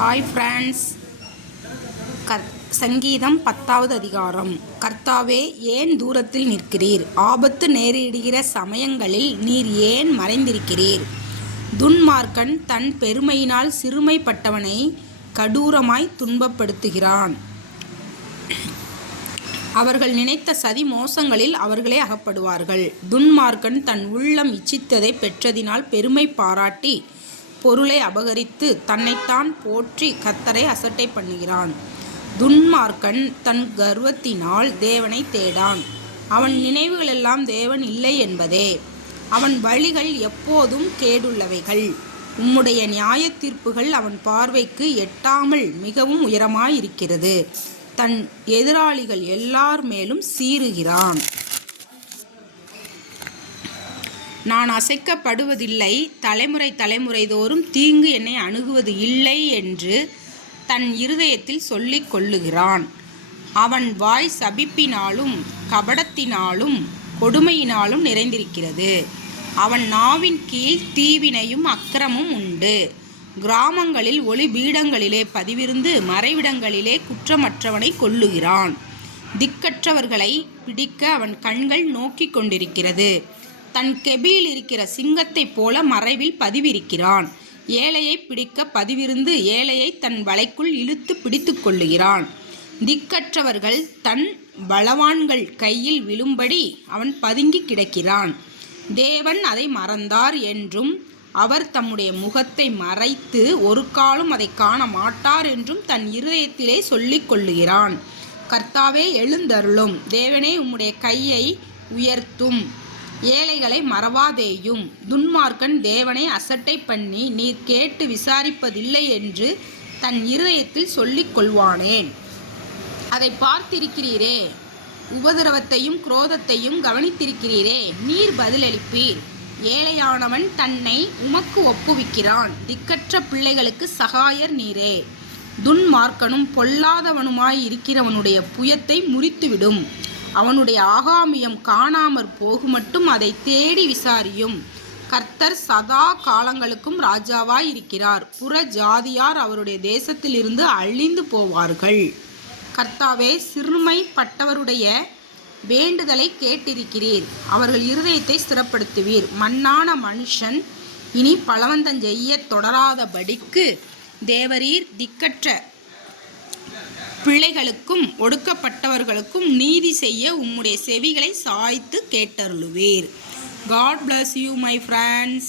Hi friends. சங்கீதம் 10வது அதிகாரம். கர்த்தாவே, ஏன் தூரத்தில் நிற்கிறீர்? ஆபத்து நேரிடுகிற சமயங்களில் நீர் ஏன் மறைந்திருக்கிறீர்? துன்மார்க்கன் தன் பெருமையினால் சிறுமைப்பட்டவனை கடூரமாய் துன்பப்படுத்துகிறான். அவர்கள் நினைத்த சதி மோசங்களில் அவர்களே அகப்படுவார்கள். துன்மார்க்கன் தன் உள்ளம் இச்சித்ததை பெற்றதினால் பெருமை பாராட்டி பொருளை அபகரித்து தன்னைத்தான் போற்றி கர்த்தரை அசட்டை பண்ணுகிறான். துன்மார்க்கன் தன் கர்வத்தினால் தேவனை தேடான். அவன் நினைவுகளெல்லாம் தேவன் இல்லை என்பதே. அவன் வழிகள் எப்போதும் கேடுள்ளவைகள். உம்முடைய நியாய தீர்ப்புகள் அவன் பார்வைக்கு எட்டாமல் மிகவும் உயரமாயிருக்கிறது. தன் எதிராளிகள் எல்லார் மேலும் சீறுகிறான். நான் அசைக்கப்படுவதில்லை, தலைமுறை தோறும் தீங்கு என்னை அணுகுவது இல்லை என்று தன் இருதயத்தில் சொல்லிக் கொள்ளுகிறான். அவன் வாய் சபிப்பினாலும் கபடத்தினாலும் கொடுமையினாலும் நிறைந்திருக்கிறது. அவன் நாவின் கீழ் தீவினையும் அக்கிரமும் உண்டு. கிராமங்களில் ஒளி பீடங்களிலே பதிவிருந்து மறைவிடங்களிலே குற்றமற்றவனை கொல்லுகிறான். திக்கற்றவர்களை பிடிக்க அவன் கண்கள் நோக்கி கொண்டிருக்கிறது. தன் கெபியில் இருக்கிற சிங்கத்தைப் போல மறைவில் பதிவிருக்கிறான். ஏழையை பிடிக்க பதிவிருந்து ஏழையை தன் வலைக்குள் இழுத்து பிடித்து கொள்ளுகிறான். திக்கற்றவர்கள் தன் பலவான்கள் கையில் விழும்படி அவன் பதுங்கி கிடக்கிறான். தேவன் அதை மறந்தார் என்றும் அவர் தம்முடைய முகத்தை மறைத்து ஒரு காலம் அதை காண மாட்டார் என்றும் தன் இருதயத்திலே சொல்லிக் கொள்ளுகிறான். கர்த்தாவே, எழுந்தருளும். தேவனே, உம்முடைய கையை உயர்த்தும். ஏழைகளை மறவாதேயும். துன்மார்க்கன் தேவனை அசட்டை பண்ணி நீர் கேட்டு விசாரிப்பதில்லை என்று தன் இருதயத்தில் சொல்லிக் கொள்வானேன். அதை பார்த்திருக்கிறீரே, உபதிரவத்தையும் குரோதத்தையும் கவனித்திருக்கிறீரே, நீர் பதிலளிப்பீர். ஏழையானவன் தன்னை உமக்கு ஒப்புவிக்கிறான். திக்கற்ற பிள்ளைகளுக்கு சகாயர் நீரே. துன்மார்க்கனும் பொல்லாதவனுமாய் இருக்கிறவனுடைய புயத்தை முறித்துவிடும். அவனுடைய ஆகாமியம் காணாமற் போகுமட்டும் அதை தேடி விசாரியும். கர்த்தர் சதா காலங்களுக்கும் ராஜாவாய் இருக்கிறார். புற ஜாதியார் அவருடைய தேசத்திலிருந்து அழிந்து போவார்கள். கர்த்தாவே, சிறுமைப்பட்டவருடைய வேண்டுதலை கேட்டிருக்கிறீர். அவர்கள் இருதயத்தை ஸ்திரப்படுத்துவீர். மண்ணான மனுஷன் இனி பலவந்தம் செய்ய தொடராதபடிக்கு தேவரீர் திக்கற்ற பிள்ளைகளுக்கும் ஒடுக்கப்பட்டவர்களுக்கும் நீதி செய்ய உம்முடைய செவிகளை சாய்த்து கேட்டருளுவீர். God bless you, my friends.